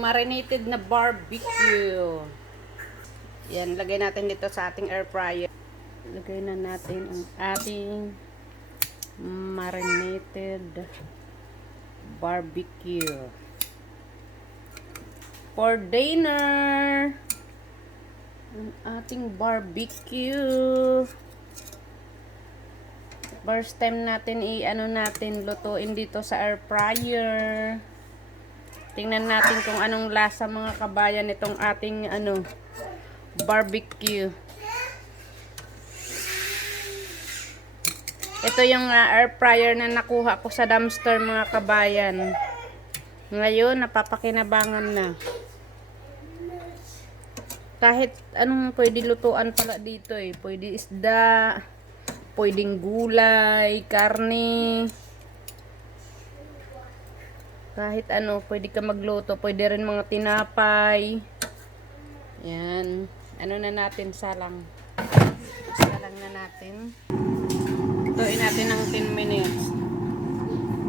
marinated na barbecue. Yan, lagay natin dito sa ating air fryer. Lagay na natin ang ating marinated barbecue. For dinner, ang ating barbecue. First time natin i-ano natin lutuin dito sa air fryer. Tingnan natin kung anong lasa mga kabayan nitong ating ano barbecue. Ito yung uh, air fryer na nakuha ko sa dumpster mga kabayan. Ngayon napapakinabangan na. Kahit anong pwede lutuan pala dito eh. Pwede isda, pwedeng gulay, karne. Kahit ano, pwede ka magluto. Pwede rin mga tinapay. Yan. Ano na natin, salang. Salang na natin. Lutuin natin ng 10 minutes.